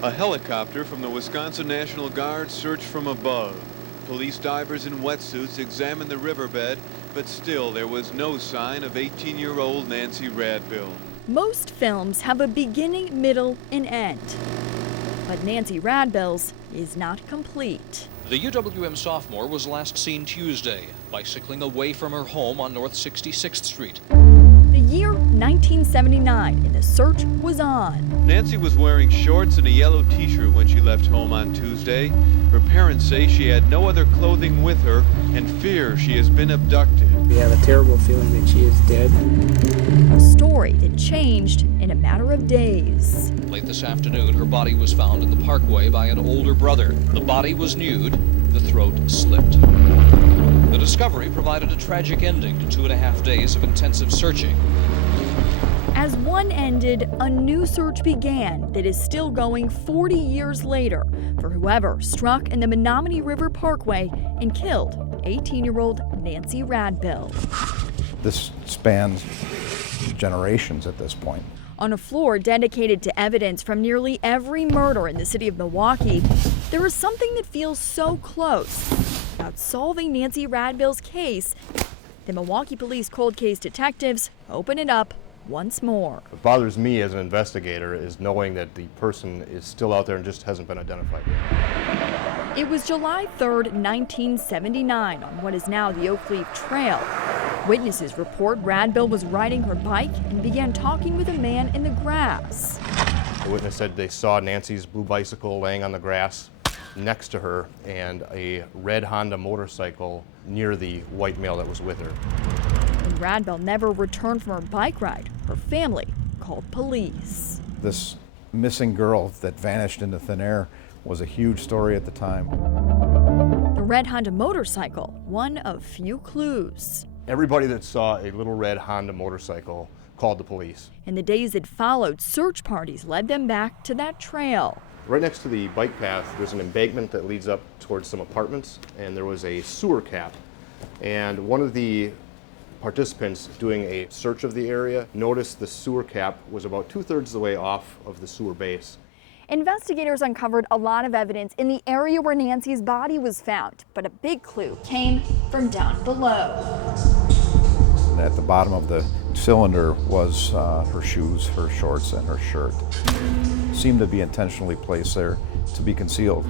A helicopter from the Wisconsin National Guard searched from above. Police divers in wetsuits examined the riverbed, but still there was no sign of 18-year-old Nancy Radbill. Most films have a beginning, middle, and end. But Nancy Radbill's is not complete. The UWM sophomore was last seen Tuesday, bicycling away from her home on North 66th Street. The year 1979, and the search was on. Nancy was wearing shorts and a yellow t-shirt when she left home on Tuesday. Her parents say she had no other clothing with her and fear she has been abducted. We have a terrible feeling that she is dead. A story that changed in a matter of days. Late this afternoon, her body was found in the parkway by an older brother. The body was nude, the throat slipped. The discovery provided a tragic ending to 2.5 days of intensive searching. As one ended, a new search began that is still going 40 years later for whoever struck in the Menominee River Parkway and killed 18-year-old Nancy Radbill. This spans generations at this point. On a floor dedicated to evidence from nearly every murder in the city of Milwaukee, there is something that feels so close about solving Nancy Radbill's case. The Milwaukee Police cold case detectives open it up once more. What bothers me as an investigator is knowing that the person is still out there and just hasn't been identified yet. It was July 3rd, 1979, on what is now the Oak Leaf Trail. Witnesses report Radbill was riding her bike and began talking with a man in the grass. The witness said they saw Nancy's blue bicycle laying on the grass next to her and a red Honda motorcycle near the white male that was with her. When Radbill never returned from her bike ride, her family called police. This missing girl that vanished into thin air was a huge story at the time. The red Honda motorcycle, one of few clues. Everybody that saw a little red Honda motorcycle called the police. In the days that followed, search parties led them back to that trail. Right next to the bike path, there's an embankment that leads up towards some apartments, and there was a sewer cap. And one of the participants doing a search of the area noticed the sewer cap was about 2/3 of the way off of the sewer base. Investigators uncovered a lot of evidence in the area where Nancy's body was found, but a big clue came from down below. At the bottom of the cylinder was her shoes, her shorts, and her shirt. Seemed to be intentionally placed there to be concealed.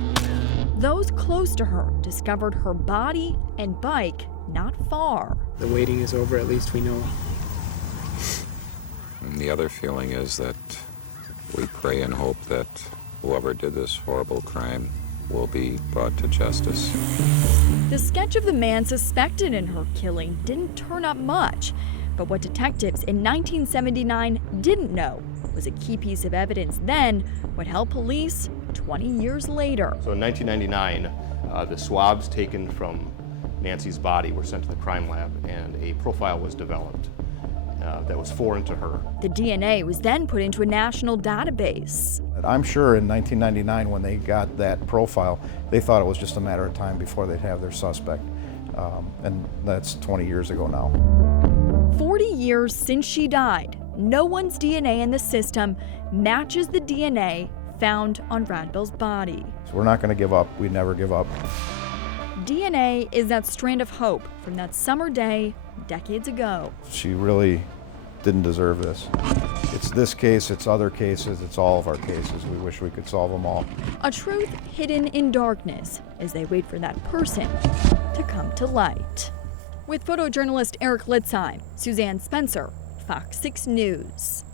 Those close to her discovered her body and bike not far. The waiting is over, at least we know. And the other feeling is that we pray and hope that whoever did this horrible crime will be brought to justice. The sketch of the man suspected in her killing didn't turn up much, but what detectives in 1979 didn't know was a key piece of evidence then would help police 20 years later. So in 1999, the swabs taken from Nancy's body were sent to the crime lab, and a profile was developed that was foreign to her. The DNA was then put into a national database. I'm sure in 1999, when they got that profile, they thought it was just a matter of time before they'd have their suspect. And that's 20 years ago now. 40 years since she died, no one's DNA in the system matches the DNA found on Radbill's body. So we're not going to give up. We never give up. DNA is that strand of hope from that summer day decades ago. She really didn't deserve this. It's this case, it's other cases, it's all of our cases. We wish we could solve them all. A truth hidden in darkness as they wait for that person to come to light. With photojournalist Eric Listheim, Suzanne Spencer, Fox 6 News.